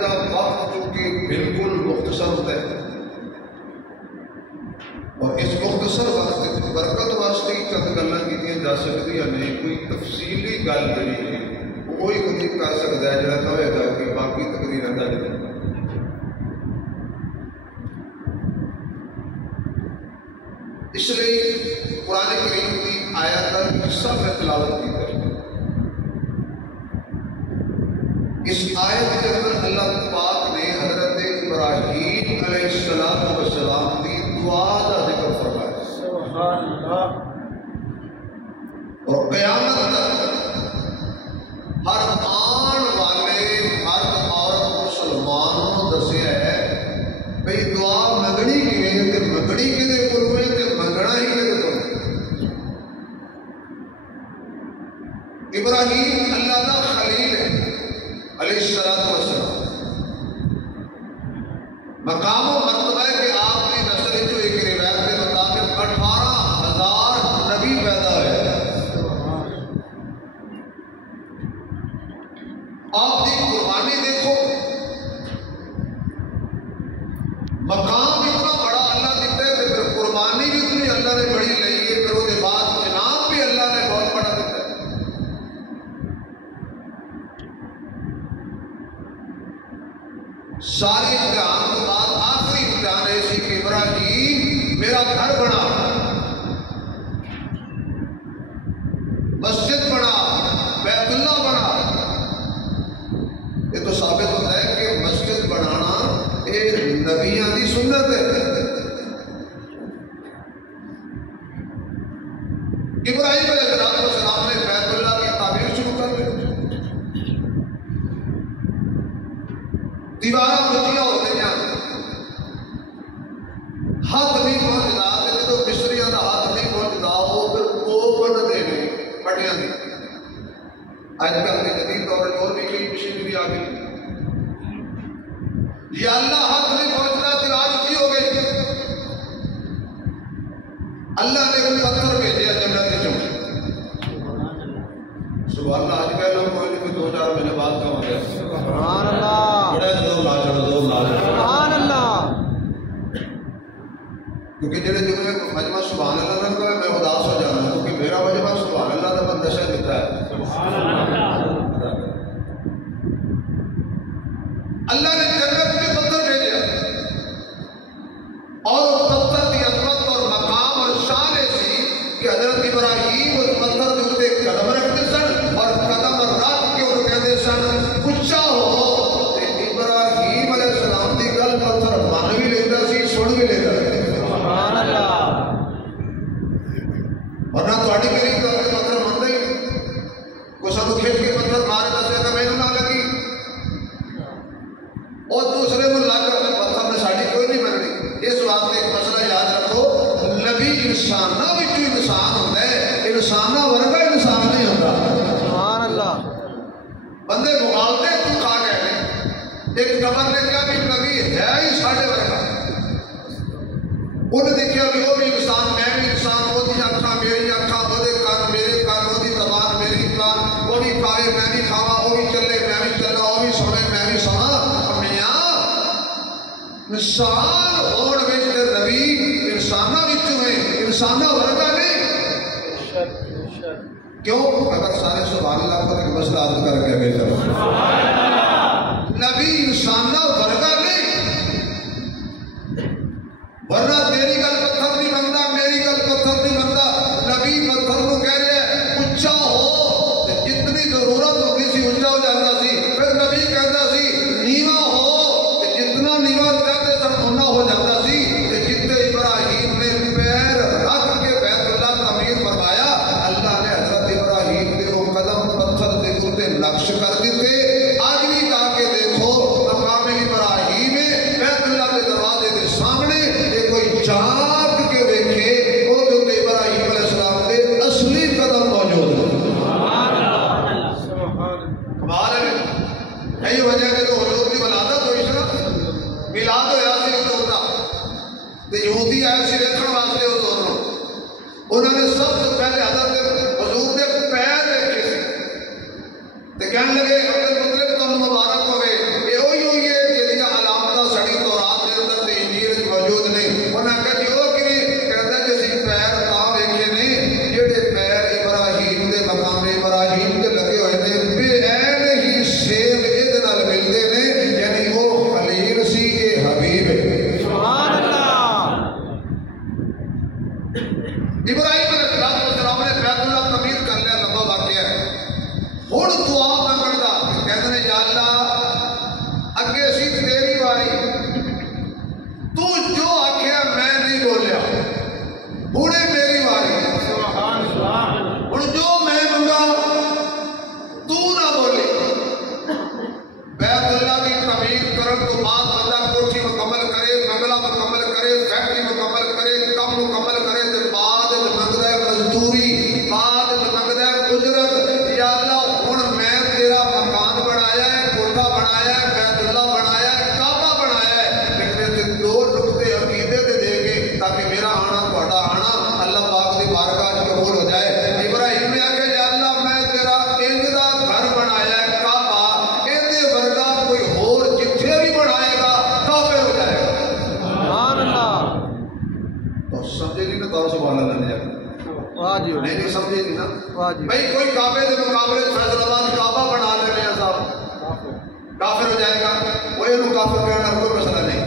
کا وقت چونکہ بالکل مختصر ہوتا ہے اور اس مختصر وقت برکت واسطے چند گلاں کیتیاں جا سکدیاں نہیں، کوئی تفصیلی گل نہیں ہے کوئی خود کر سکتا ہے جڑا کہے گا کہ باقی تقریراں گل نہیں۔ اس لیے قرآن کریم کی آیت کا حصہ میں تلاوت کی کروں۔ اس آیت کے اندر اللہ پاک نے حضرت ابراہیم علیہ السلام کی دعا کا ذکر فرمایا، سبحان اللہ، اور قیامت تک ہر آن والے مرد عورت مسلمان کو دسیا ہے بھئی دعا منگنی کیویں تے منگنی کدے کولوں ہے تے منگنا ہی کدے کولوں۔ ابراہیم اللہ دا خلیل ہے علیہ السلام، مقام و مرتبہ ہے کہ آپ کی نسل جو ایک روایت کے مطابق 18,000 نبی پیدا ہوئے۔ آپ کی قربانی دیکھو، مقام اتنا بڑا اللہ دیتا ہے کہ پھر قربانی بھی اتنی اللہ نے بڑی لئی ہے، پھر اس کے بعد انعام بھی اللہ نے بہت بڑا دیتا ہے۔ سارے امتحان کے بعد آخری امتحان ایسی کہ ابراہیم میرا گھر بنا، مسجد بنا، بیت اللہ بنا۔ یہ تو ثابت ہوتا ہے کہ مسجد بنانا یہ نبیوں کی سنت ہے۔ ابراہیم علیہ السلام نے بیت اللہ کی تعمیر شروع کر دی، دیواریں اونچیاں ہو گئی، ہاتھ نہیں پہنچتا، جب مصریوں کا ہاتھ نہیں پہنچتا وہ پھر اوپن دینے پٹیاں دی۔ آج کل کے جدید دور میں اور بھی کئی مشین بھی آ گئی، یا اللہ ہاتھ نہیں پہنچتا تو آج کی ہو گئی، اللہ نے کوئی پتھر بھیجا جنت میں۔ سبحان اللہ، آج کل لوگ کوئی نہیں، 2-4 مہینے بعد کا ہو گیا، سبحان اللہ، بڑا زور لا چڑھو، زور لا چڑھو، سبحان اللہ۔ کیونکہ جڑے جملے مجمع سبحان اللہ نہ کہے میں اداس ہو جانا، کیونکہ میرا مجمع سبحان اللہ کا مندشہ دیتا ہے، سبحان اللہ۔ اللہ نے جنت میں پتھر بھیجا اور اس پتھر کی عظمت اور مقام اور شان ایسی کہ حضرت ابراہیم اس پتھر کے اوپر قدم رکھتے سن اور قدم رکھ کے وہ کہتے سن کچا ہو، ابراہیم علیہ السلام کی گل پتھر من بھی لیتا سی، سن بھی لیتا سی، سبحان اللہ۔ ورنہ تھوڑی قریب کر کے پتھر منتا ہی کوئی سب کھیل کے پتھر مارے دسے کہ میرے نہ لگی اور دوسرے کو لگ پتھر نے ساڑی کوئی نہیں بننی۔ اس واسطے ایک مسئلہ یاد رکھو، نبی انسانہ بھی کوئی انسان ہوتا ہے، انسانہ ورگا انسان نہیں ہوتا، سبحان اللہ۔ بندے مغالطے تو کھا گئے ہیں، ایک قبر نے کیا بھی نبی ہے ہی ساڑھے ورگا، انہیں دیکھا بھی وہ بھی انسان، میں بھی انسان، وہ دی اکھاں میری اکھاں، وہ دے کان میرے کان، وہ دی زبان میری زبان، وہ بھی کھائے میں بھی کھاوا، وہ بھی چلے میں بھی چلا، وہ بھی سونے میں بھی سونا۔ انسان ہوڑ وچ نبی انسانہ وچوں ہے، انسانہ ورگا نہیں۔ کیوں؟ اگر سارے سبحان اللہ کو ایک مسئلہ عرض کر کے بھیجا، نبی انسانہ ورگا نہیں، ورنہ تیری گل پتھر نہیں بنتا، میری گل پتھر نہیں بنتا۔ نبی پتھر کو کہہ رہے ہیں اونچا ہو، جتنی ضرورت ہوتی سی اونچا ہو جاتا سی، پھر نبی کہتا سی نیواں ہو، جتنا نیواں چاہتے سن اُنّا ہو جاتا سی۔ جتنے ابراہیم نے پیر رکھ کے بیت اللہ تعمیر فرمایا، اللہ نے حضرت ابراہیم کے وہ قدم پتھر کے اوپر نقش کر دیتے۔ آج بھی کہا کہ دیکھو مقام ابراہیم بیت اللہ کے دروازے کے سامنے یہ کوئی جھانک کے دیکھے وہ تو ابراہیم علیہ السلام کے اصلی قدم موجود ہیں۔ کمال ہے، یہی وجہ ہے کہ حضور کی ولادت ہوئی سی نا، میلاد ہویا سی حضور دا، تے یہودی آئے سی دیکھن واسطے حضور نوں، انہوں نے سب سے پہلے حضرت حضور کے پیر دیکھے سی تے کہنے لگے عبد المطلب تم مبارک ہوئے، یہ وہی ہوئی محلہ کی تعمیر کرن تو بعد بندہ کوٹھی مکمل کرے، بنگلہ مکمل کرے، فیکٹری مکمل کرے، کم مکمل کرے تے بعد منگدا ہے مزدوری، بعد منگدا ہے اجرت۔ یا اللہ ہن میں تیرا مکان بنایا ہے، کوٹھا بنایا ہے، بیت اللہ بنایا ہے، کعبہ بنایا ہے، لیکن تے دو نقطے عقیدے دے دے کے تاکہ میرا آنا تہاڈا آنا اللہ پاک دی بارگاہ وچ قبول ہو جائے۔ ابراہیم نے آکھیا یا اللہ میں تیرا انج دا گھر بنایا ہے کعبہ، ایندے ورگا کوئی ہور جتھے بھی بنائے گا کافر ہو جائے گا۔ سبحان اللہ، تو سمجھے نہیں نا تو سبحان اللہ نہیں جائے واہ جی نہیں سمجھے نہیں نا واہ جی۔ بھائی کوئی کعبے کے مقابلے فیصل آباد کعبہ بنا لینے ہیں صاحب، کافر ہو جائے گا؟ وہ یہ کافر کہنا کوئی مسئلہ نہیں۔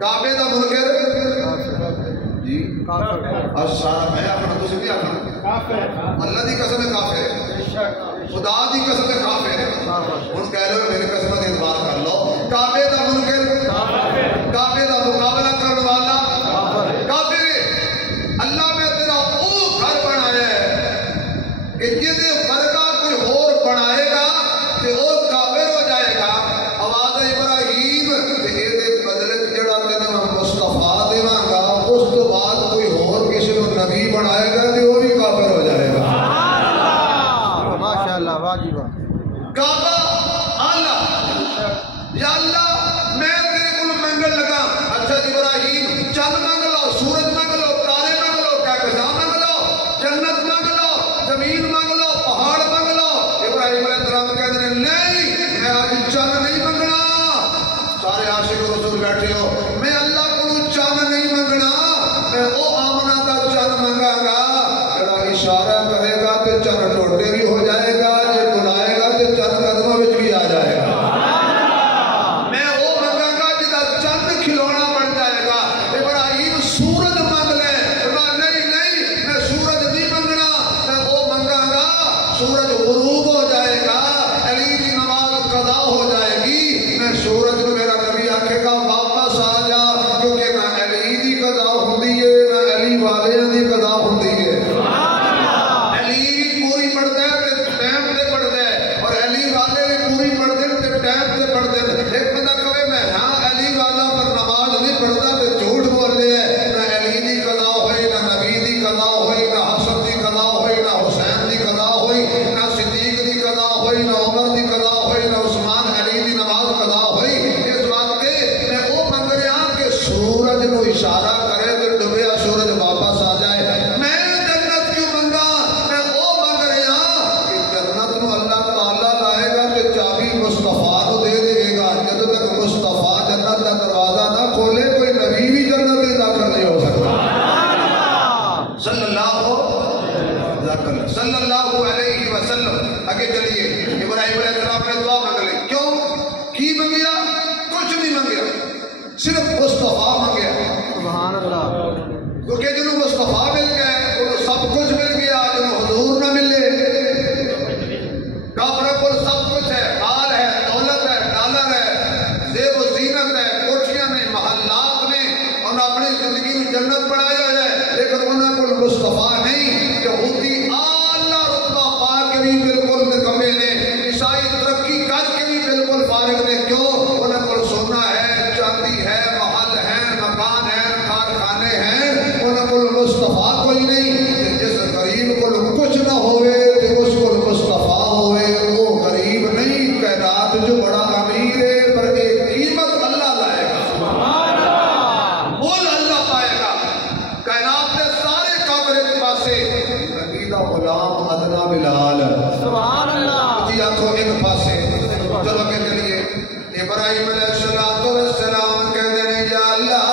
کعبے کا منکر جی سارا میں آخنا تسی بھی آخنا، اللہ دی قسم ہے کافر ہے، خدا دی قسم ہے کافر ہے۔ ہن کہہ لو میری قسم کا اعتبار کر لو، کعبے کا منکر، کعبے کا مقابلہ کرنے والا کافر ہے۔ اللہ میں تیرا وہ گھر بنایا ہے کہ جہدے ورگا کوئی ہور بنائے گا تے وہ کافر ہو جائے گا۔ آواز ابراہیم تے اے دے بدلے جڑا تینوں میں مصطفیٰ دیواں گا اس تو بعد کوئی ہور کسی کو نبی بنائے گا تے وہ بھی کافر ہو جائے گا۔ ماشاء اللہ واہ جی واہ۔ کعبہ اللہ یا اللہ میں تیرے کو منگل لگا، اچھا ابراہیم چند منگ لو، سورج منگ لو، تارے منگ لو، کہکشاں منگ لو، جنت منگ لو، زمین منگ لو، پہاڑ منگ لو۔ ابراہیم علیہ السلام کہتے ہیں نہیں میں آج چند نہیں منگنا۔ سارے عاشق رسول بیٹھے ہو، میں اللہ کو چند نہیں منگنا، میں وہ آمنہ کا چند منگا گا جڑا اشارہ کرے گا تے چند ٹوٹے بھی ہو جائے گا، جے بلائے گا تے چند قدموں وچ بھی آ جائے گا۔ میں وہ منگا گا جدا چند کھلونا بن جائے گا۔ ابراہیم سورج مانگ لے، نہیں نہیں میں سورج نہیں منگنا، میں وہ منگا گا سورج غروب ہو جائے گا، علی کی نماز قضا ہو جائے گی، میں سورج کو میرا نبی آکھے گا واپس آ جا، کیونکہ نہ علی دی قضا ہوندی ہے نہ علی والیاں دی قضا ہوندی ہے۔ علی پوری پڑھتا ہے تے ٹائم تے پڑھتا ہے، اور علی والے بھی پوری پڑھتے ہیں تے ٹائم تے پڑھتے ہیں۔ ایک بندہ کہے میں ہاں علی والا پر نماز نہیں پڑھتا تے جھوٹ بولتے ہیں، نہ علی دی قضا ہوئی، نہ نبی دی قضا ہوئی، نہ حسن دی قضا ہوئی، نہ حسین دی قضا ہوئی، نہ صدیق دی قضا ہوئی، نہ عمر دی قضا ہوئی، نہ عثمان علی دی نماز قضا ہوئی۔ اس واسطے میں وہ منگ رہا کہ سورج نو اشارہ کرے تے ڈبیا سورج واپس آ جائے۔ میں جنت کیوں منگا؟ میں وہ منگ رہا کہ جنت نو اللہ تعالیٰ لائے گا کہ چابی مصطفیٰ کو دے دے گا۔ جب تک مصطفیٰ جنت کا دروازہ نہ کھولے کوئی نبی بھی جنت میں داخل نہیں ہو سکتا۔ صلی اللہ علیہ وسلم۔ آگے چلیے، ابراہیم علیہ السلام نے دعا مانگ لی، کیوں کی منگیا؟ کچھ نہیں منگیا، صرف مصطفیٰ منگیا۔ سبحان اللہ، کیونکہ جنہوں مصطفیٰ مل گئے انہوں سب کچھ مل گیا، جنہوں حضور نہ ملے۔ کافروں کو سب کچھ ہے، مال ہے، دولت ہے، ڈالر ہے، زیب و زینت ہے، کوٹھیاں نے، محلات نے، اور اپنی زندگی میں جنت بنایا ہے، لیکن انہوں کو مصطفیٰ نہیں۔ یہودی اعلیٰ رتبہ پا کے بھی بالکل نکمے نے، عیسائی ترقی کر کے بھی بالکل فارغ نے۔ کیوں؟ انہوں کو سونا ہے، چاندی ہے، محل ہے، مکان ہے، کارخانے ہیں، انہوں کو مصطفیٰ کوئی نہیں۔ جس غریب کو کچھ نہ ہوئے تو اس کو مصطفیٰ ہوئے، وہ غریب نہیں، کائنات جو بڑا امیر ہے پر ایک قیمت اللہ لائے گا، مول اللہ پائے گا۔ کائنات کے سارے کافر ایک پاسے، نبی دا غلام ادنا بلال، سبحان اللہ جی آنکھوں ایک پاسے۔ چلو کہ چلیے، ابراہیم علیہ السلام کہتے ہیں یا اللہ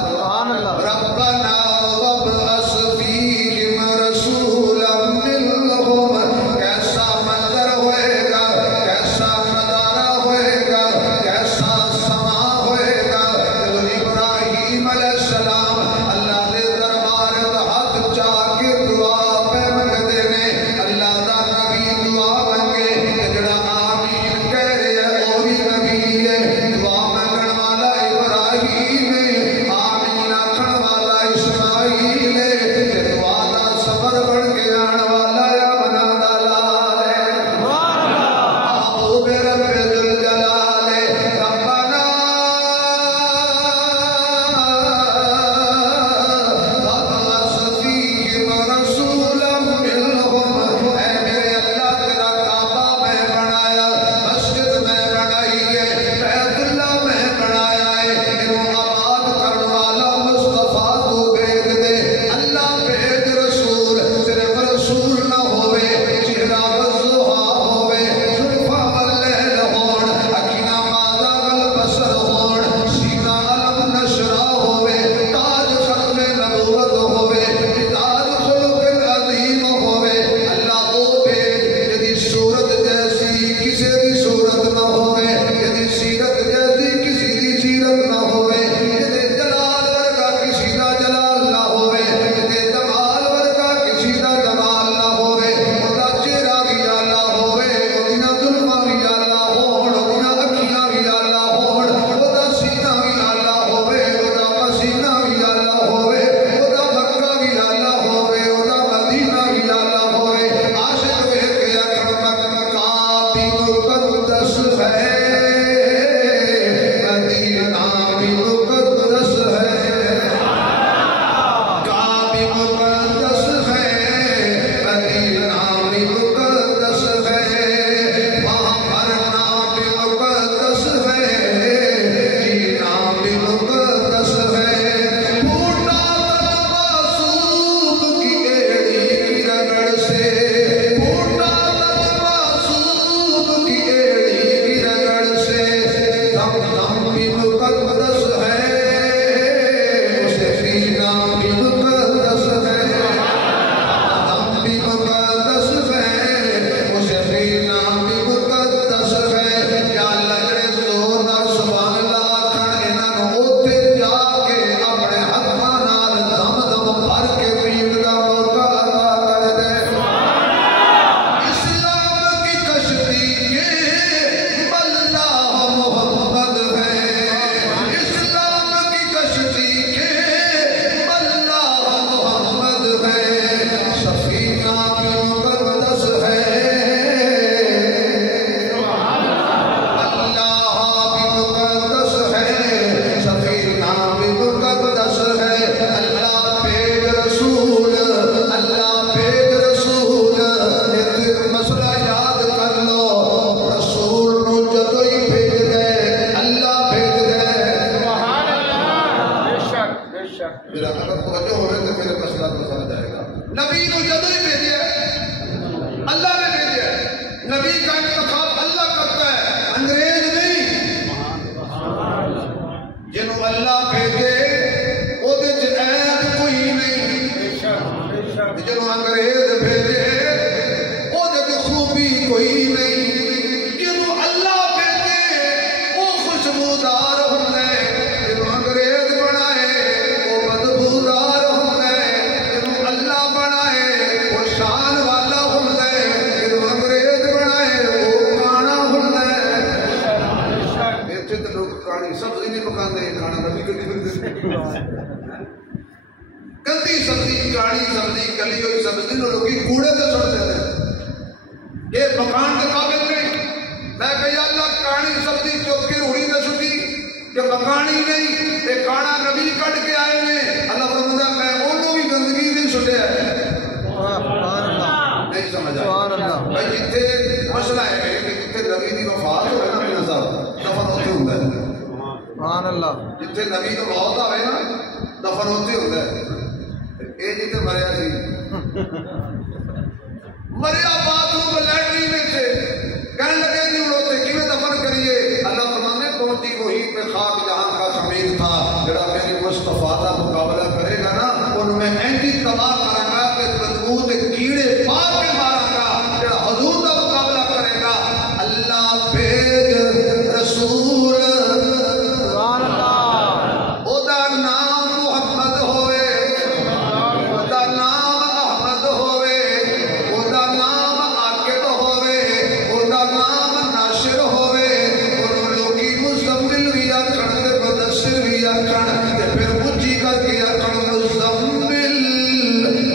سبحان اللہ، ربنا وابعث فیہم رسولا منہم۔ کیسا منظر ہوئے گا، کیسا نظارہ ہوئے گا، کیسا سما ہوئے گا۔ جب ابراہیم علیہ السلام اللہ دے دربار دا ہاتھ چاہ کے دعا پہ منگدے نے، اللہ دا نبی دعا منگے، جڑا آمین کہہ رہے ہیں وہ بھی نبی ہے، کاڑی سبزی نہیں پکاندے کھانا نبی کدی پھردے گندی سبزی کاڑی سبزی گلی ہوئی سبزی نو لوگی کوڑے تے سٹ دیندے یہ پکان کے قابل نہیں میں کہ یا اللہ کاڑی سبزی چوک کے روڑی تے سٹی کہ پکانی نہیں تے کھانا نبی کٹ کے آئے نے اللہ فرماتا میں اونوں بھی گندگی نہیں سٹیا سبحان اللہ نہیں سمجھ آیا سبحان اللہ بھائی جتھے مسئلہ ہے کہ جتھے نبی دی وفات ہوئے نا میرا صاحب دفن ہوتے ہوندا ہے سبحان اللہ جتھے نبی دی موت ہوئے نا دفن ہوتے ہوندا ہے اے جتھے مریا سی مریا بات روم لیٹری میں سے کہنے لگے نہیں اڑوتے کیویں دفن کریے اللہ فرمانے پہنچی وہی پہ خاک جہاں کا خمیر تھا جڑا میرے مصطفیٰ کا مقابلہ کرے گا نا ان میں اینٹی تباہ کرے گا کہ بدبو تے کیڑے پار کے مارا گا جڑا حضور کا مقابلہ کرے گا اللہ بھیج رسول سبحان اللہ او دا نام محمد ہوئے او دا نام احمد ہوئے او دا نام عاقب ہوئے او دا نام ناصر ہوئے اور لوگی مزمل بھی آکھن تے مدثر بھی آکھن تے پھر اونچی کر کے آکھن مزمل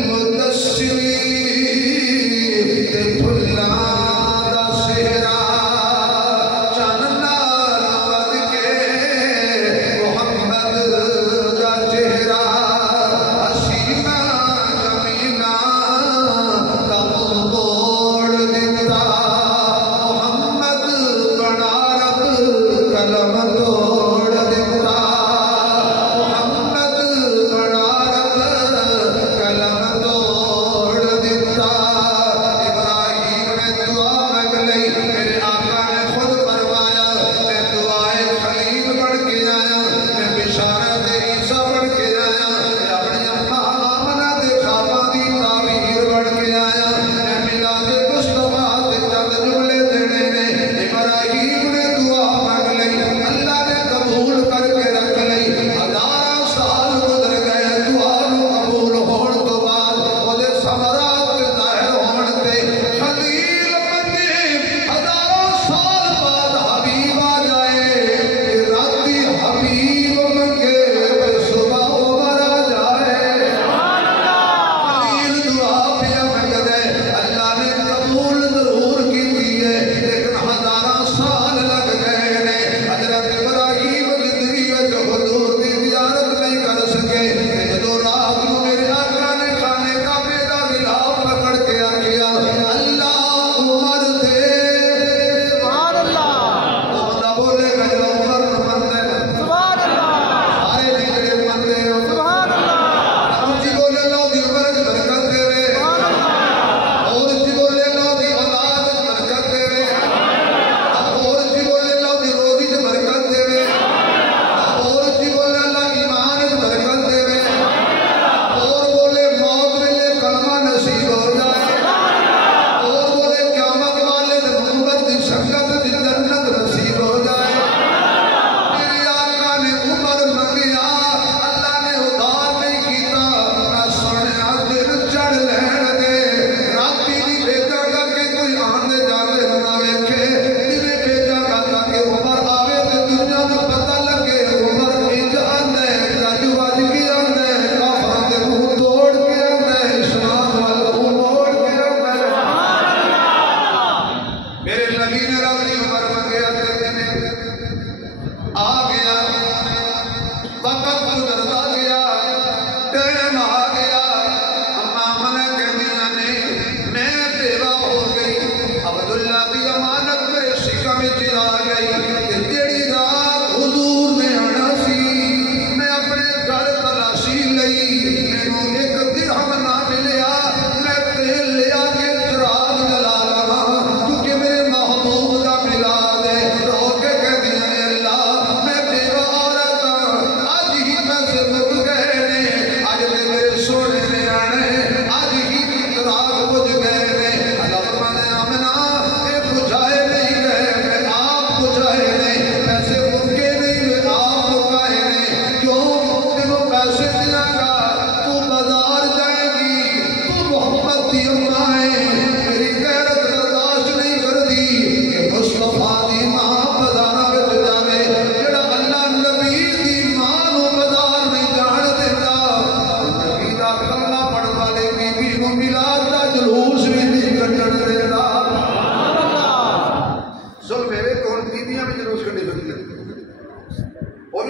مدثر تے بھلا دا سہرا چن نال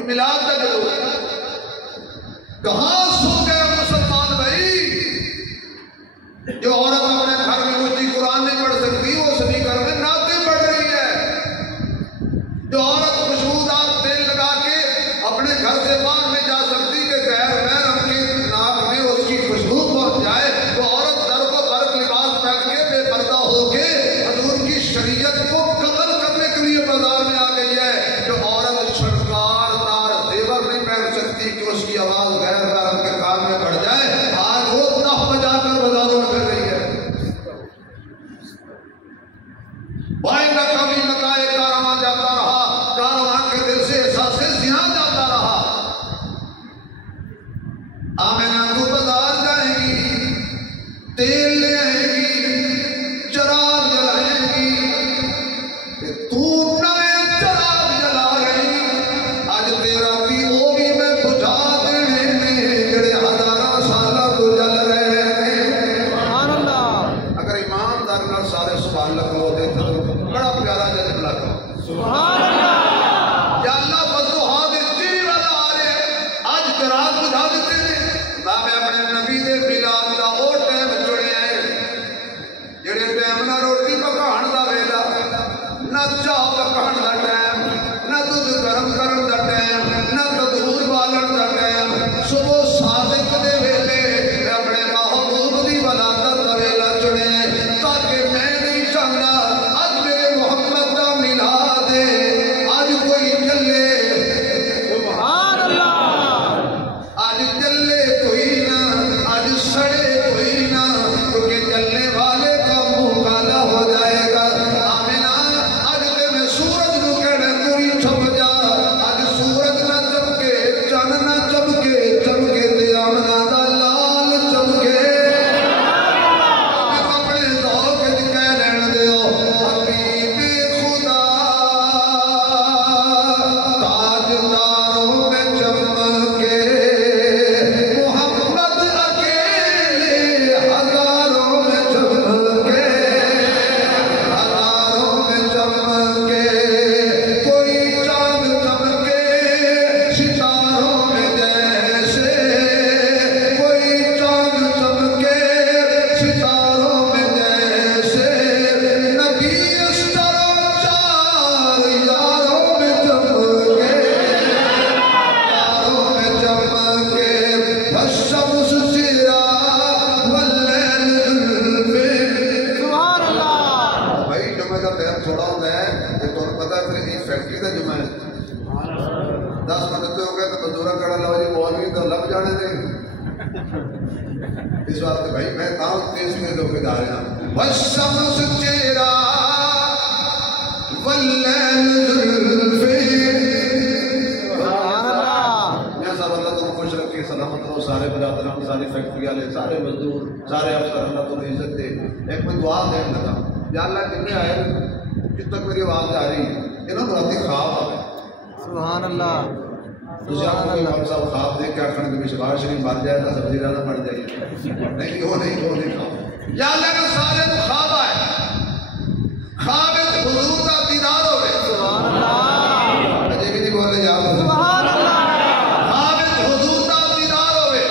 ملاد کا جلوس کہاں سو گئے مسلمان بھائی؟ جو عورت اپنے گھر میں اونچی قرآن نہیں پڑھ سکتی وہ سپیکر میں نعتیں پڑھ رہی ہے. جو عورت خوشبودار تیل لگا کے اپنے گھر سے باہر نہیں جا سکتی کہ غیر محرم کی ناک میں اس کی خوشبو پہنچ جائے، وہ عورت در کو برق لباس پہن کے بے پردہ ہو کے حضور کی شریعت کو قتل کرنے کے لیے بازار میں آ گئی ہے. جو عورت شرکار دار زیور نہیں پہن سکتی کہ اس کی آواز غیر محرم کے کان میں پڑ جائے، آج وہ تف بجا کر بازاروں میں پھر رہی ہے. بھائی نہ کبھی مکائے کارواں جاتا رہا، کارواں کے دل سے احساس زیاں جاتا رہا. آمینہ تو بازار جائے گی، تیل لے آئے گی، چراغ جلائے گی، کہ تو نئے چراغ جلا رہی. آج تیرا بھی وہ بھی میں بجھا دینے میں جڑے ہزاراں سالاں تو جل رہے ہیں. سبحان اللہ. اگر ایماندار نال سارے سبحان اللہ کہو دے تو بڑا پیارا جذبہ لگا. سبحان اللہ. یا اللہ فضل ہا دیتی والا آ رہے آج چراغ بجھا دیتے ہیں. میں اپنے نبی دے میلاد دا او ٹائم چڑھیا ہے جڑے ٹائم نہ روٹی پکان دا ویلا، نہ چاہ پکان دا ٹائم، نہ دودھ گرم کرن دا ٹائم، نہ تندور بالن دا ٹائم. صبح صادق دے ویلے میں اپنے محبوب دی ولادت دا ویلا چڑھیا ہے تاکہ میں نہیں چاہتا اج میرے محمد دا میلاد ہے اج کوئی چلے. سبحان اللہ. آج چلے کوئی نہ، آج سڑے کوئی نہ، کیونکہ چلنے والے کا منہ کالا ہو جائے گا. آمینہ آج تے میں سورج نو کہنا کوئی چھپ جا. آج سورج نہ چمکے، چن نہ چمکے، چمکے تے آمنہ دا لال چمکے. اپنے ذوق وچ کہہ لین دیو حبیب خدا تاجداروں میں چمکے، محمد اکیلے ہزاروں میں چمکے، ہزاروں میں چمکے. کوئی چاند چمکے ستاروں میں جیسے، کوئی چاند چمکے ستاروں میں جیسے، نبی اس طرح چار یاروں میں چمکے، یاروں میں چمکے. والشمس چراغ واللیل ظلمت. سبحان اللہ. بھائی جمعہ کا ٹائم تھوڑا ہوتا ہے کہ تمہیں پتا ہے پھر یہ فیکٹری کا جمعہ ہے. 10 منٹ ہو گئے تو مزدورہ کڑا لو جی مولوی تو لب جانے دیں. اس واسطے بھائی میں کہاں تیز تیز ہو کے جا رہا ہوں. والشمس چراغ واللیل ظلمت. سبحان اللہ. میں صاحب اللہ تم خوش رکھے، سلامت رہو سارے برادران، ساری فیکٹری والے، سارے مزدور، سارے افسر، اللہ تمہیں عزت دے. ایک میں دعا دین لگا، یا اللہ کتنے آئے جب تک میری آواز جا رہی ہے انہوں نے راتی خواب آ گئے. سبحان اللہ. دوسرے آپ کو کوئی امام صاحب خواب دے کے آخر کہ مشکار شریف مر جائے تو سبزی ڈالنا پڑ جائے. نہیں وہ نہیں خواب. یا اللہ کے سارے کو خواب آئے، خواب حضور کا دیدار ہوئے. سبحان اللہ. اجے بھی نہیں بولے یا سبحان اللہ. خواب حضور کا دیدار ہوئے.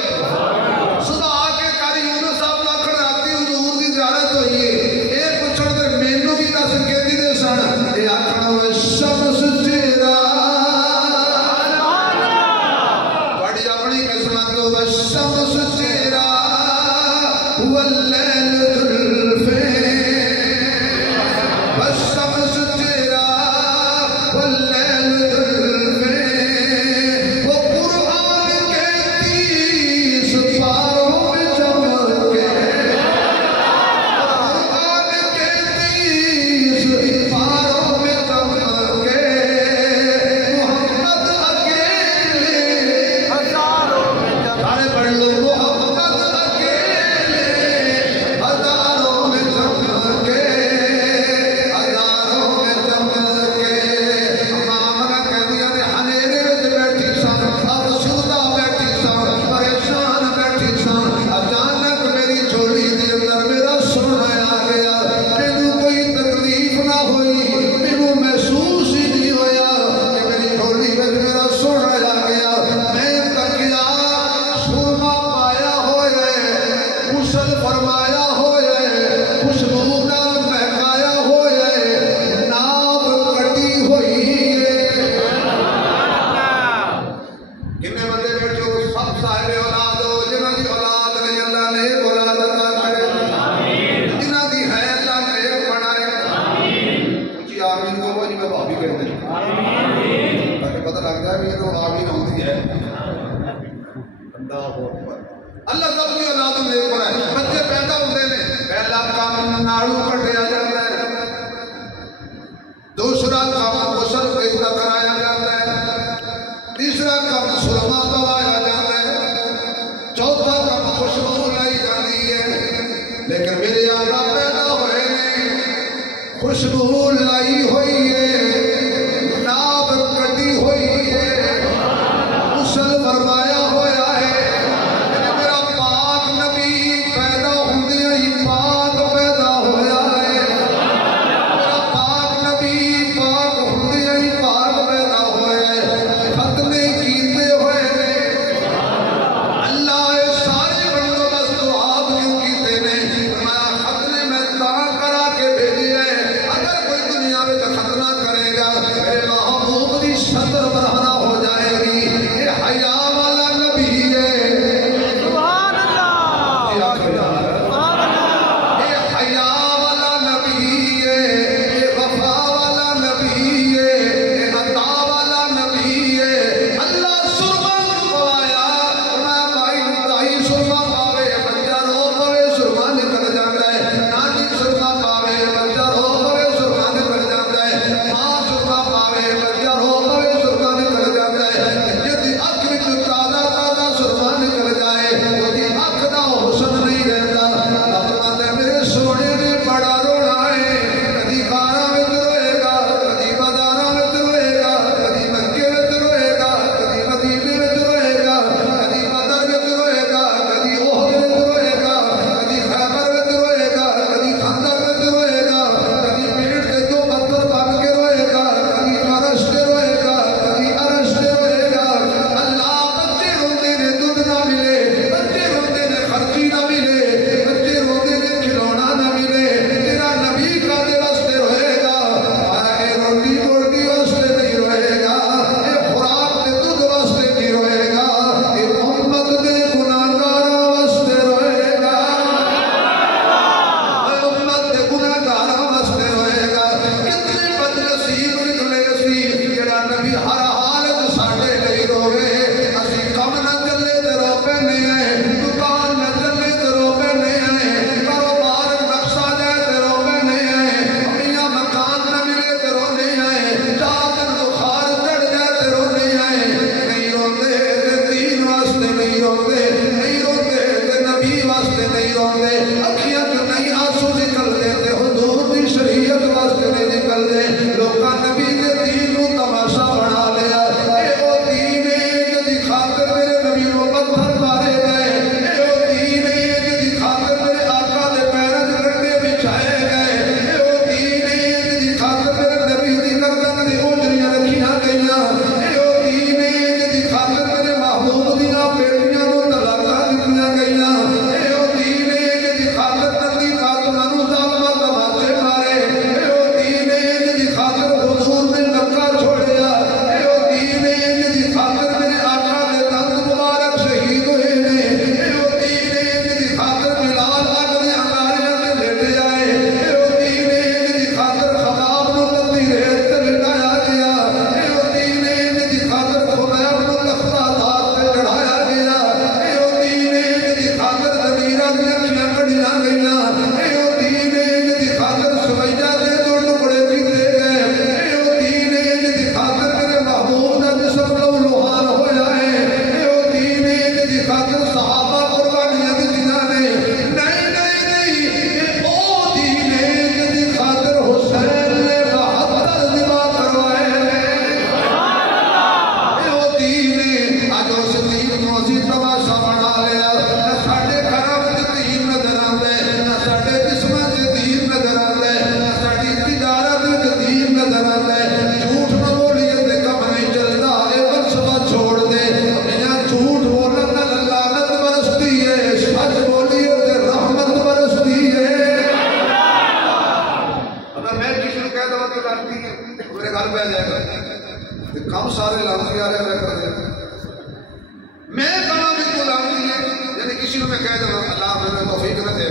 صبح آ کے کاری یونس صاحب لاکھڑ راتی حضور دی زیارت ہوئی ہے. یہ پوچھن تے مینوں بھی دس کہندی دے سن یہ آکھنا والشمس چراغ. بڑی اپنی قسمت کو والشمس چراغ واللیل ظلمت. بھی تو آمین ہوتی ہے. اللہ اکبر. اللہ سب کی اولاد دے پر ہے. بچے پیدا ہوتے ہیں پہلا کام ناڑو کٹیا جاتا ہے, دوسرا کام غسل پیدا کرایا جاتا ہے, تیسرا کام سرما پوایا جاتا ہے, چوتھا کام خوشبو لائی جاتی ہے. لیکن میرے آقا پیدا ہوئے نے خوشبو لائی ہوئی ہے, ناب کٹی ہوئی ہے, غسل فرمایا ہوا ہے. میرا پاک نبی پیدا ہوندے ہی پاک پیدا ہویا ہے. میرا پاک نبی پاک ہوندے ہی پاک پیدا ہویا ہے. ختنے کیتے ہوئے نے اللہ اے سارے بندوبست تو آپ کیوں کیتے نے؟ میں ختنے میں تاں کرا کے بھیجی ہے. اگر کوئی دنیا میں ختنہ کرے گا میرے محبوب دی شطر برہنہ ہو جائے گی. یہ حیا والا نبی ہے. سبحان اللہ سبحان اللہ. یہ حیا والا نبی ہے, یہ وفا والا نبی ہے, یہ عطا والا نبی ہے. اللہ سرما پوایا, میں بھائی تائی سرما پاوے بچہ رو پوے سرما نکل جاتا ہے. نانی سرما پاوے بچہ رو پوے سرما نکل جاتا ہے. ماں سرما پاوے بچہ رو پوے سرما نکل جاتا ہے. جدی اکھ وچ تازہ تازہ سرما نکل جائے وہی اکھ دا حسن نہیں رہتا. اپنا تے میرے سونے نے بڑا رونا ہے. کدی کاراں وچ روئے گا, کدی بازاراں وچ روئے گا, کدی مکے وچ روئے گا, کدی مدینے وچ روئے گا, کدی بدر وچ روئے گا, کدی احد وچ روئے گا, کدی خیبر وچ روئے گا, کدی خندق وچ روئے گا, کدی پیڑ تے جو پتھر بن کے روئے گا, کدی عرش تے روئے گا, کدی عرش تے روئے گا. اللہ بچے روندے نے دودھ نہ ملے, بچے روندے نے خرچی نہ ملے, بچے روندے نے کھلونا نہ ملے. تیرا نبی کادے واسطے روئے گا؟ اے روٹی روٹی واسطے نہیں روئے گا, اے خوراک تے دودھ واسطے نہیں روئے گا, اے امت دے گناہگاراں واسطے روئے گا. اے امت دے گناہگاراں واسطے روئے گا. کتنے بد نصیب نکلے سی جڑا نبی ہر حال وچ ساڈے لئی روے. اسی کم نہ چلے تے رو پینے ہیں, دکان نہ چلے تے رو پینے ہیں, کاروبار نقصہ جائے تے رو پینے ہیں, میاں مکان نہ ملے تے رونے ہیں, چادر بخار چڑھ جائے تے رونے ہیں. نہیں روندے تے دین واسطے نہیں روندے, نہیں روندے تے نبی واسطے نہیں روندے. اکھیاں چوں نہیں آنسو نکلدے تے حضور دی شریعت واسطے نہیں نکلدے. لوکاں نبی دے دین نوں تماشا بنا لیا. اے او دین ہے جدی خاطر میرے نبی نوں پتھر مارے گئے. اے او دین ہے جدی خاطر میرے آقا دے پیراں وچ کنڈے بچھائے گئے. اے او دین ہے جدی خاطر میرے نبی دی گردن تے اونجریاں رکھیاں گئیاں. اے او دین ہے جدی خاطر میرے محبوب دیاں بیٹیاں نوں طلاقاں دتیاں گئیاں. اے او دین ہے جدی خاطر نبی خاتوناں نوں ظالماں تماچے مارے. اے او دین ہے جدی خاطر حضور نے مکہ چھوڑیا. اے او دین ہے جدی خاطر میرے آقا دے دند مبارک شہید ہوئے نے. اے او دین ہے جدی خاطر بلال اگ دے انگاریاں تے لیٹے آئے. اے او دین ہے جدی خاطر خباب نوں تندی ریت تے لٹایا گیا. اے او دین ہے جدی خاطر خبیب نوں لختا دار تے چڑھایا گیا. اے او دین ہے جدی خاطر زمیناں دیاں اکھیاں کڈیاں گئیاں. اے او دین ہے جدی خاطر سمیہ دے دو ٹکڑے کیتے گئے. اے او دین ہے جدی خاطر میرے محبوب دا جسم لو لوہان ہویا ہے. اے او دین ہے جدی خاطر صحابہ قربانیاں دتیاں نے. نہیں نہیں نہیں, اے او دین ہے جدی خاطر حسین نے 72 ذبح کروائے نے. اے او دین ہے اج اس دین نوں اسی تماشا بنا لیا. نہ ساڈے گھراں وچ دین نظر آندا ہے, نہ ساڈے جسماں وچ دین نظر آندا ہے, نہ ساڈی تجارت وچ دین نظر آندا ہے. جھوٹ نہ بولیے تے کم نہیں چلدا. اے فلسفہ چھوڑ دے. میاں جھوٹ بولن نال لعنت برستی ہے, سچ بولیے تے رحمت برستی ہے. اگر میں کسی کو کہہ دوں تو لعنتی ہے, میرے گل پہ جائے گا تے کم سارے لعنتی آ رہے کر دے. میں کہاں بھی تو لعنتی ہے, یعنی کسی کو میں کہہ دوں اللہ میرے توفیق نہ دے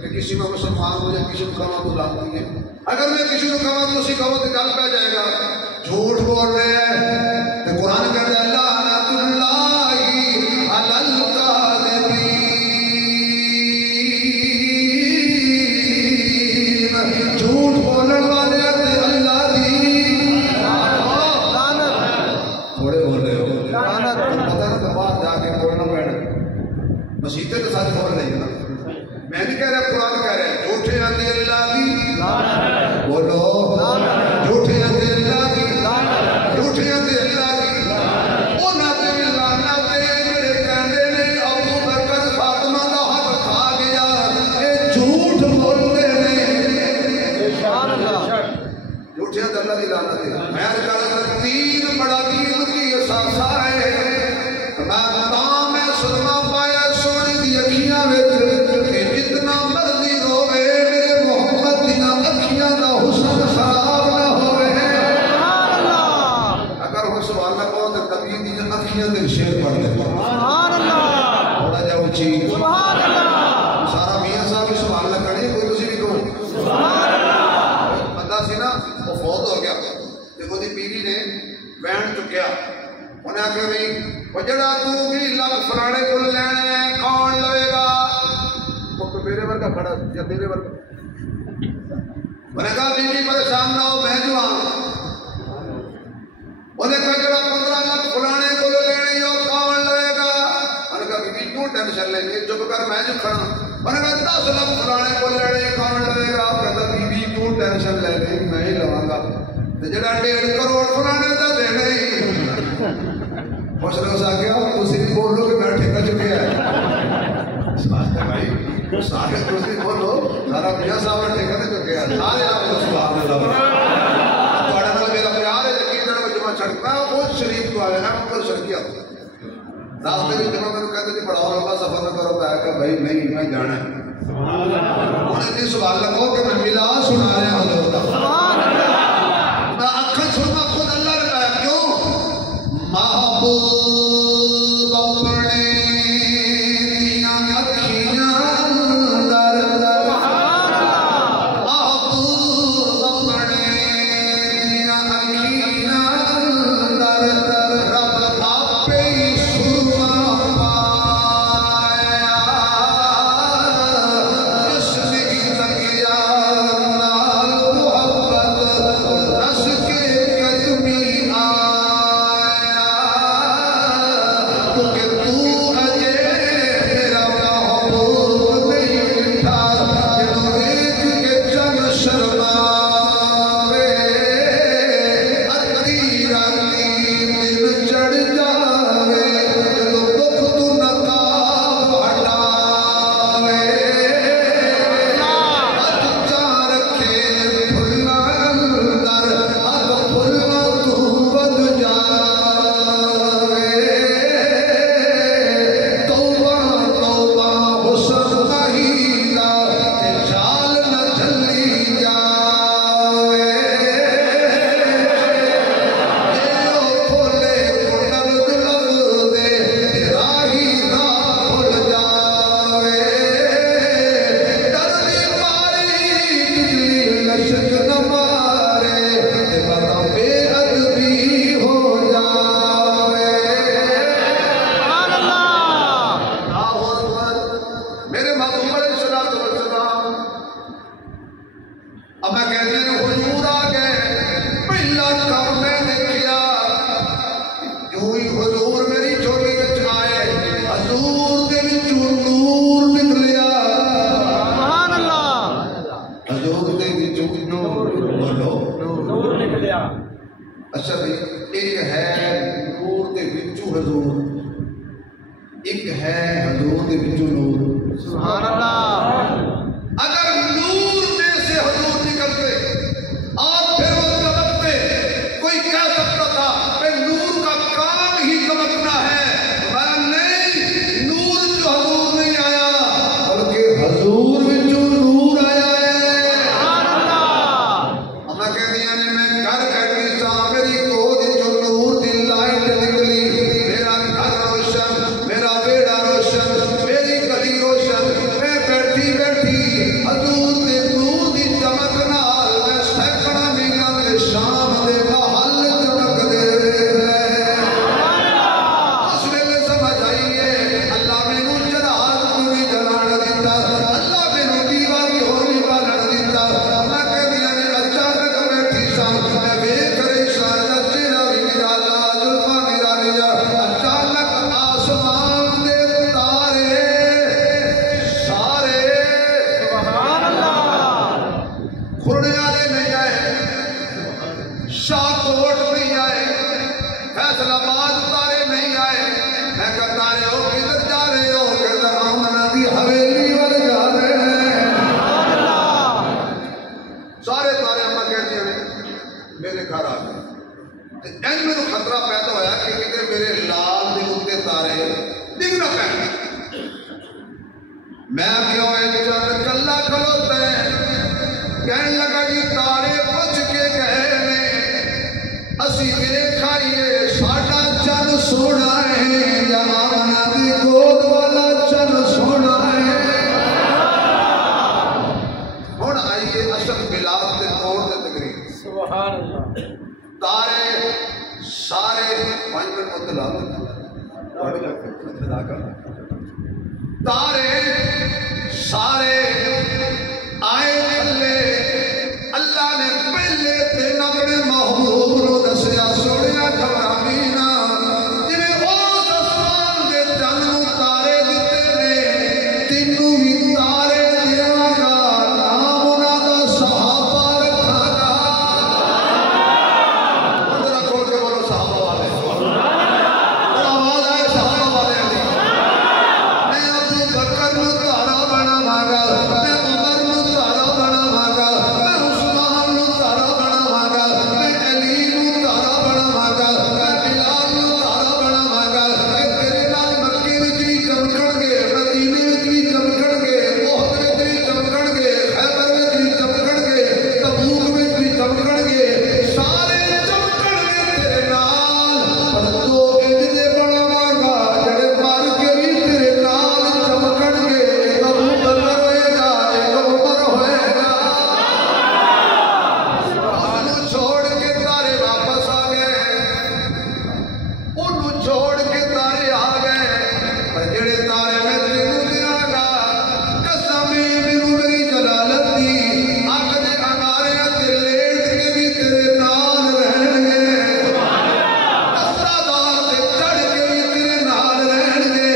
کہ کسی میں مسلمان ہو یا کسی کو کہاں تو لعنتی ہے. اگر میں کسی کو کہاں تو اسی کہاں تو گل پہ جائے گا. جھوٹ بول رہے ہیں تے قرآن میں سلما پایا سونی دی اکھیاں وچ کہ جتنا مرضی روے میرے محمد دیاں اکھیاں دا حسن خراب نہ ہوئے. اگر ہو سوال نہ کہو تو نبی دیاں اکھیاں دے شعر پڑھ دے. سبحان اللہ. تھوڑا جا اونچی. سبحان اللہ. سارا میاں صاحب سوال نہ کرے کوئی تسی بھی کہو. سبحان اللہ. بندہ سی نا وہ فوت ہو گیا تے وہ دی بیوی نے وین چکیا. انہیں آکھیا بھئی وہ جڑا تو بھی لگ فلانے کو لینا ہے کون لوے گا؟ وہ تو میرے ورگا کھڑا یا تیرے ورگا. انہیں کہا بی بی پریشان نہ ہو میں جو آؤں. انہیں کہا جڑا 15 لاکھ فلانے کو لینا ہے کون لوے گا؟ انہیں کہا بی بی کیوں ٹینشن لے گے چپ کر میں جو کھڑا. انہیں کہا 10 لاکھ فلانے کو لینا ہے کون لوے گا؟ کہتا بی بی کیوں ٹینشن لے گے میں ہی لواں گا. جڑا 1.5 کروڑ فلانے دا دینا ہی خوش روز آ گیا تسی بھی بولو کہ میں ٹھیکہ چکیا ہے. بھائی سارے تسی بولو سارا میاں صاحب نے ٹھیکہ تے چکیا ہے. سارے آپ کو سبحان اللہ. تھوڑے نال میرا پیار ہے یقین کرو جمعہ چھڑکتا ہے وہ شریف کو آیا ہے اوپر شرکیہ راستے میں جمعہ میں کہتے جی بڑا لمبا سفر نہ کرو. کہا کہ بھائی نہیں میں جانا ہے. انہیں نہیں سوال لگو کہ میں ملا سنا رہا ہوں حضور کا. میں اکھن سننا خود اللہ نے کہا کیوں محبوب اپنے دیاں اکھیاں اندر محبوب اپنے دیاں اکھیاں اندر رب آپے سرما پایا جس نے لگیا نال محبت رس کے قدمی اچھا بھائی ایک ہے نور دے وچوں حضور ایک ہے حضور دے وچوں نور. سبحان اللہ. اگر نور میں سے حضور نکلتے اور پھر وہ چمکتے کوئی کہہ سکتا تھا کہ نور کا کام ہی چمکنا ہے. نہیں نور جو حضور نہیں آیا بلکہ حضور وچوں نور آیا ہے. سبحان اللہ. ہمیں کہہ دیا نے میں گھر بیٹھی سا میری گود جو نور دی لائٹ نکلی میرا گھر روشن میرا بیڑا روشن میری گلی روشن. میں بیٹھی بیٹھی حضور دے نور دی چمک نال میں سینکڑا میلاں دے شام دے محل چمک دے اس ویلے سمجھ آئیے اللہ مینوں جہاز کیوں نہیں جلان دیتا اللہ مینوں دیوا کیوں نہیں بالن دیتا. میں کہہ دیا نے اچانک بیٹھی سا میں ویکھ رہی سا چہرہ بھی نرالا زلفاں نرالیاں اچانک آسمان دے تارے سارے سبحان اللہ کھرنے والے نہیں آئے شاہ کوٹ نہیں آئے فیصل آباد تارے نہیں آئے. میں کہا تارے ہو کدھر جا رہے ہو؟ کہتا آمنہ دی حویلی والے جا رہے ہیں. سارے تارے اما کہتی ہیں میرے گھر آ گئے. اینج میرے خطرہ پیدا ہویا کہ کدھر میرے لال دے اتنے تارے ڈگنا پہ میں کیوں چند کلا کھلوتا ہے کہنے لگا جی تارے بچ کے گئے نے اسی دیکھائیے ساڈا چند سونا ہے یا آمنہ دی گود والا چند سونا ہے ہن آئیے اشرف بلاد دے طور دے تقریر سبحان اللہ تارے سارے 5 منٹ مطلع تارے سارے آئے تھلے اللہ نے پہلے دن اپنے محبوب رو دسیا سوڑیا گھبراوینا جنہیں اس آسمان دے جنوں تارے دیتے نے تینوں بھی تارے دیاں گا نام انہاں دا صحابہ رکھا گا ذرا کھول کے بولو صحابہ والے آواز آئے صحابہ والے دی میں ابو بکر نو تارا بناواں گا میں عمر نو تارا بناواں گا میں عثمان نو تارا بناواں گا میں علی نو تارا بناواں گا میں بلال نو تارا بناواں گا تیرے نال مکے وچ بھی چمکن گے مدینے وچ بھی چمکن گے احد وچ بھی چمکن گے خیبر وچ بھی چمکن گے تبوک وچ بھی چمکن گے سارے چمکن گے تیرے نال پر تو انج دے بناواں گا جڑے مر کے بھی تیرے نال چمکن گے ایک ابو بکر ہوئے گا ایک عمر ہوئے گا انہوں چھوڑ کے تارے واپس آ گئے انہوں چھوڑ کے تارے آ گئے پر جڑے تارے میں تینوں دیاں گا قسم مینوں میری جلالت دی اکھ دے انگارے تے لیٹ کے بھی تیرے نال رہن گے دستادار تے چڑھ کے بھی تیرے نال رہن گے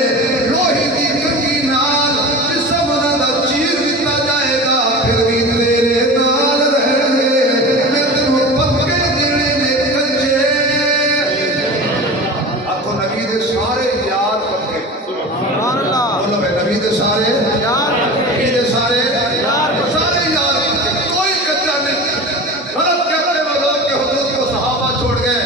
لوہی دی کنگھی نال جسم انہاں دا چیر دتا جائے گا پھر بھی تیرے نال رہن گے میں تینوں پکے دینے نے کچے آخو نبی دے سارے یار پکے سبحان اللہ بولو بھائی نبی دے سارے یار نبی دے سارے سارے یار پکے کوئی کچا نہیں غلط کہتے ہیں وہ لوگ کہ حضور کو صحابہ چھوڑ گئے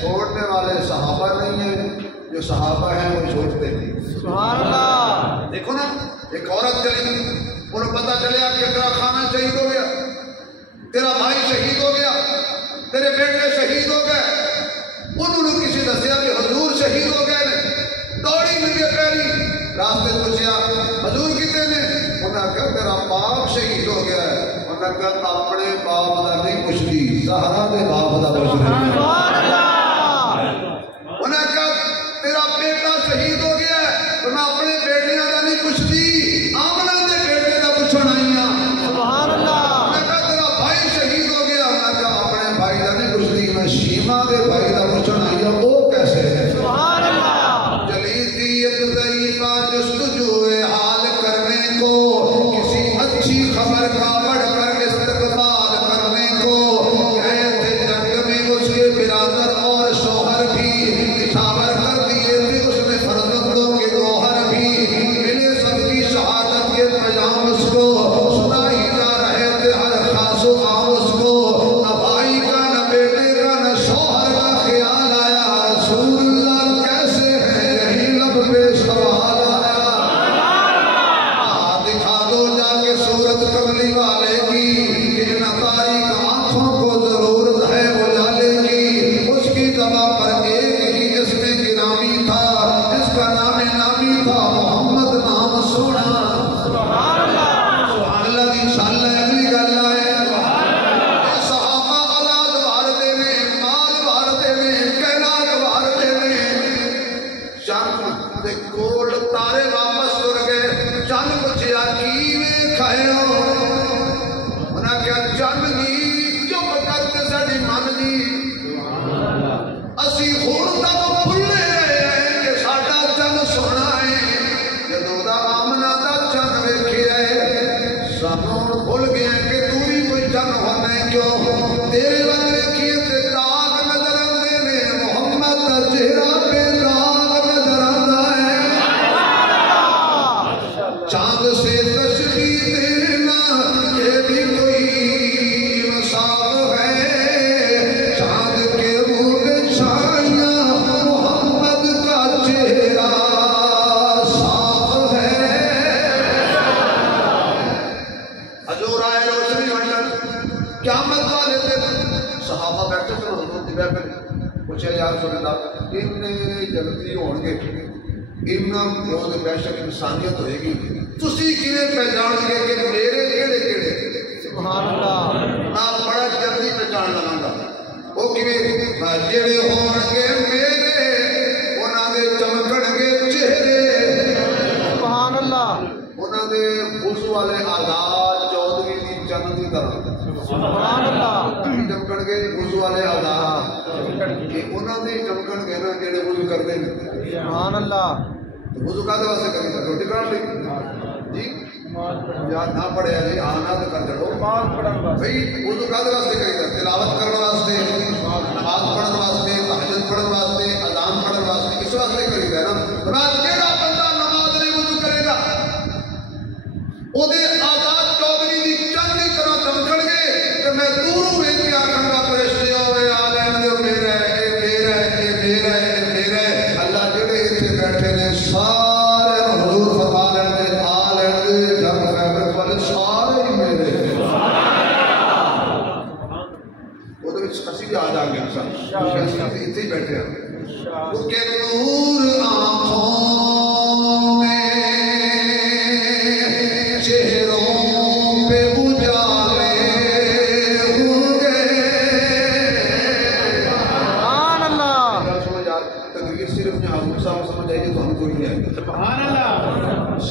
چھوڑنے والے صحابہ نہیں ہیں جو صحابہ ہیں وہ چھوڑتے نہیں سبحان اللہ دیکھو نا ایک عورت چلی انہیں پتا چلیا کہ تیرا خانہ شہید ہو گیا تیرا بھائی شہید ہو گیا تیرے بیٹے شہید ہو گئے انہوں نے کسی دسیا کہ حضور شہید ہو گئے نے دوڑی نبی پیری راستے پوچھیا حضور کتنے نے انہوں نے کہا تیرا باپ شہید ہو گیا ہے انہوں نے کہا اپنے باپ دا نہیں پوچھتی زہرا دے باپ دا پوچھتی سبحان اللہ انہوں نے کہا تیرا بیٹا شہید ہو گیا ہے تو میں اپنے بیٹیاں دا نہیں پوچھتی آمنہ دے بیٹے دا پوچھنا ہی ہاں سبحان اللہ میں کہا تیرا بھائی شہید ہو گیا میں کہا اپنے بھائی دا نہیں پوچھتی میں شیما دے بھائی دا پوچھنا ہی ہاں وہ کیسے ہے سبحان اللہ جلیتی ایک ضعیفہ جستجو حال کرنے کو کسی اچھی خبر کا بڑھ کر استقبال کرنے کو گئے تھے جنگ میں اس کے برادر اور شوہر بھی نچھاور کر دیے تھے اس میں فرزندوں کے گوہر بھی ملے سب کی شہادت کے پیغام اس کو سنائی جا رہے تھے ہر خاص و عام اس کو نہ بھائی کا نہ بیٹے کا نہ شوہر کا خیال آیا رسول اللہ کیسے ہے یہی لب پہ سوال آیا دکھا دو جا کے صورت کملی والے کی کہ ان تاریک آنکھوں کو ضرورت ہے اجالے کی اس کی زبان پر ایک ہی اسم گرامی تھا جس کا نام نامی تھا محمد نام سونا سبحان اللہ سبحان اللہ دی انشاءاللہ اگلی گل ہے صحابہ اولاد وارتے نے مال وارتے نے کائنات وارتے نے چند دے کول تارے واپس تر گئے چند پوچھیا کی ویکھائے ہو انہاں کہا چند جی چپ کر کے ساڈی من جی اسی ہن تک بھلے رہے ہیں کہ ساڈا چند سونا ہے جدوں دا آمنہ دا چند ویکھیا ہے سانوں بھول گیا کہ تو ہی کوئی چند ہونا ہے کیوں تیرے ول ویکھیے تے داغ نظر آندے نے محمد دا چہرہ پہ داغ نظر آندا ہے چاند سے تشبیہ دینا یہ بھی کوئی انصاف ہے چاند کے منہ میں چھائیاں محمد کا چہرہ رسول اللہ جنتی ہون گے بے شک انسانیت ہوئے گی تسی کیویں پہچان گے کہ میرے کیڑے کیڑے سبحان اللہ آپ بڑا جلدی پہچان لگاں گا وہ کیویں جڑے ہون گے میرے انہاں دے چمکن گے چہرے سبحان اللہ انہاں دے وضو والے آزاد چودھری دی چند دی طرح سبحان اللہ چمکن گے وضو والے آزاد کہ انہاں دے چمکن گے نا جڑے وضو کردے نے سبحان اللہ وضو کا واسطے کری روٹی کھان لی جی یاد نہ پڑھے جی آنا تو کر چڑھو بھائی وضو کا واسطے کری تلاوت کرنے واسطے نماز پڑھنے واسطے تہجد پڑھنے واسطے اذان پڑھنے واسطے اس واسطے کری ہے نا رات کیڑا بندہ نماز نہیں وضو کرے گا او دے آزاد چودھری دی چند دی طرح چمکن گے کہ میں دوروں ویکھ کے آکھاں گا فرشتے ہوئے آ لین دیو میرا اے میرا اے میرا اے میرا اللہ جڑے ایتھے بیٹھے نے سارے حضور فرما لین دے آ لین دے جب خیبر والے سارے ہی میرے وہ دے وچ اسی بھی آ جاں گے انشاءاللہ ایتھے ہی بیٹھے ہیں اس کے نور آنکھوں میں چہروں پہ اجالے ہوں گے سبحان اللہ تقریر صرف یہاں صاحب سمجھ آئیے تو ہم کوئی نہیں آئے سبحان اللہ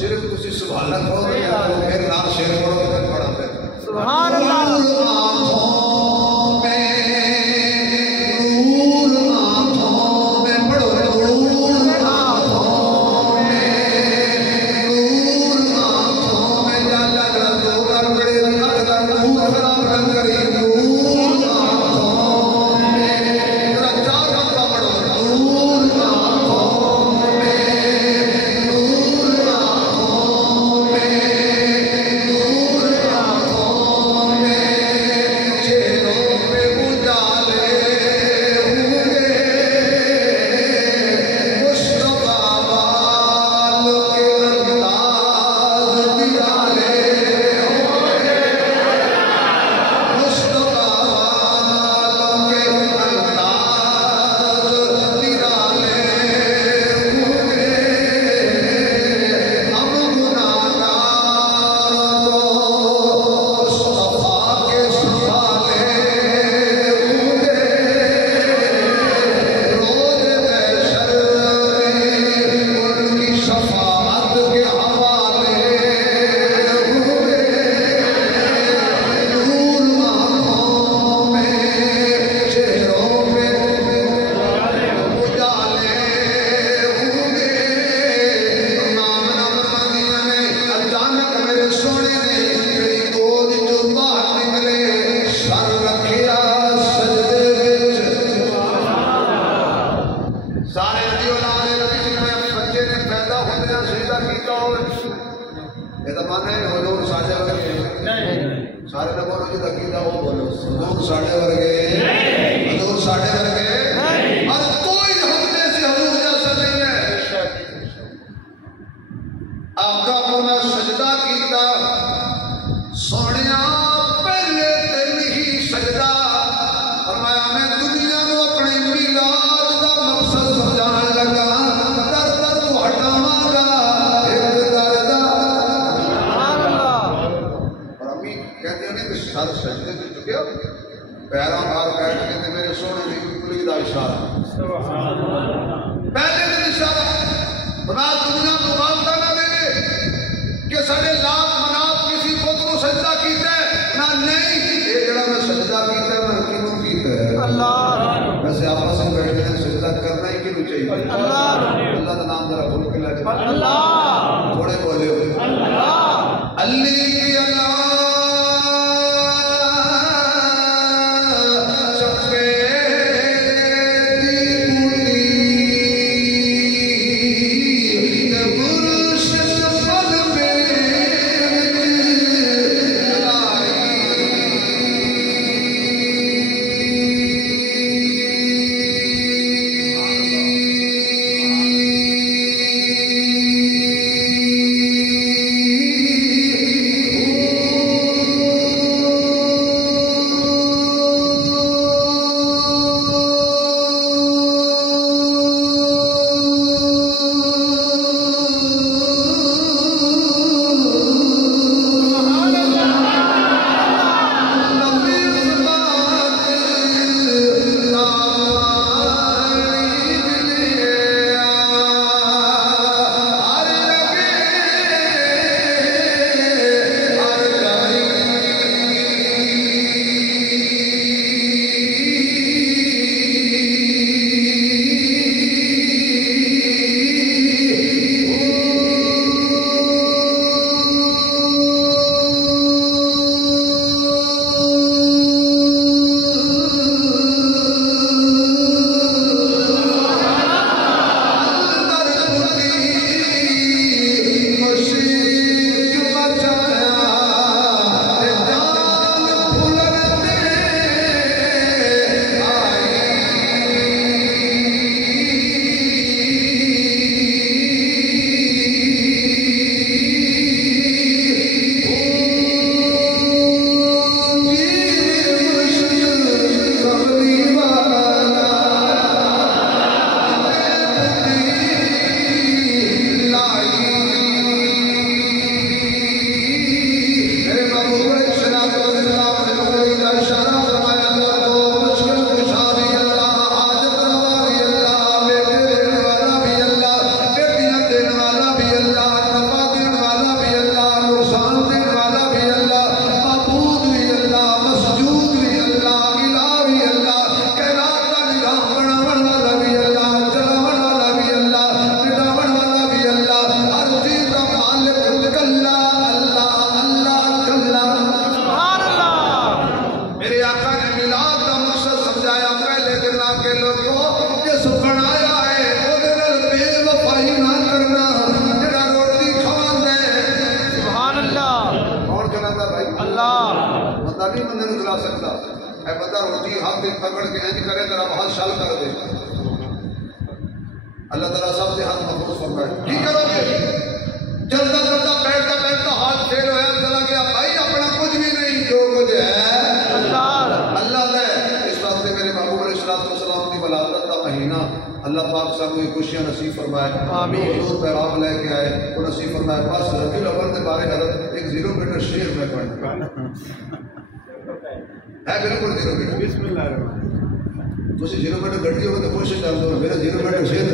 صرف تسی سبحان اللہ کہو تو پھر نام شیر پڑھو تو پھر پڑھا پھر سبحان اللہ نور آنکھوں میں پڑھو نور آنکھوں میں جالا جڑا دو بار بڑے اٹھ دا نور خراب رنگ کری نور آنکھوں میں ذرا چار مرتبہ پڑھو نور آنکھوں میں نور آنکھوں میں نور آنکھوں میں چہروں پہ اجالے ہوں گے مصطفیٰ والوں کے انداز نرالے ہوں گے مصطفیٰ والوں کے انداز نرالے ہوں گے ہم گناہگاروں کو مصطفیٰ کے سوالے ہوں گے روز محشر میں ان کی شفاعت کے حوالے ہوں گے نور آنکھوں میں چہروں پہ اجالے ہوں گے نام فرمانیاں نے اچانک میرے سونے نے میری گود چوں باہر نکلے سر رکھیا سجدے وچ سارے نبی اولاد نبی جنہیں بچے نے پیدا ہوتے ہیں سجدہ کیتا ہوئے یہ تو مانا ہے حضور ساڑھے ورگے سارے نہ بولو جدہ کیتا ہو بولو حضور ساڑھے ورگے حضور ساڑھے ورگے اور کوئی ہم میں سے حضور جیسا نہیں ہے آقا فرمایا سجدہ کیتا سونیا پہلے دن ہی سجدہ فرمایا میں دنیا کو اپنی میلاد دا مقصد سمجھان لگا در در تو ہٹاواں گا ایک در دا سبحان اللہ اور امی کہتے ہیں کہ سر سجدے سے چکے ہو پیروں بار بیٹھ کے تے میرے سونے دی انگلی دا اشارہ پہلے دن اشارہ خدا دنیا کو والدہ نہ دے کہ سارے لاکھ منات کسی بت کو سجدہ کیتا ہے نہ نہیں یہ جڑا میں سجدہ کیتا ہے میں کیوں کیتا ہے اللہ ویسے آپس میں بیٹھے ہیں سجدہ کرنا ہی کیوں چاہیے اللہ اللہ کا نام ذرا بول کے لا کے اللہ تھوڑے بولے ہوئے اللہ علی اللہ سفیدی بوٹی برش سفل میں پکڑ کے اینج کرے تیرا ہاتھ شل کر دے. اللہ تعالیٰ سب سے ہاتھ محفوظ فرمائے. کی کرو گے؟ چلتا چلتا بیٹھتا بیٹھتا ہاتھ فیل ہوا چلا گیا. بھائی اپنا کچھ بھی نہیں، جو کچھ ہے اللہ ہے. اس واسطے میرے محبوب علیہ السلام کی ولادت کا مہینہ اللہ پاک صاحب کو خوشیاں نصیب فرمائے. حضور پیغام لے کے آئے وہ نصیب فرمائے. بس ربیع الاول کے بارے حضرت ایک 0 میٹر شیر میں پڑھ ہے بالکل 0 میٹر. بسم اللہ الرحمن الرحیم. تسی 0 میٹر گڈی ہو تو کوشش کر دو میرا 0 میٹر شیر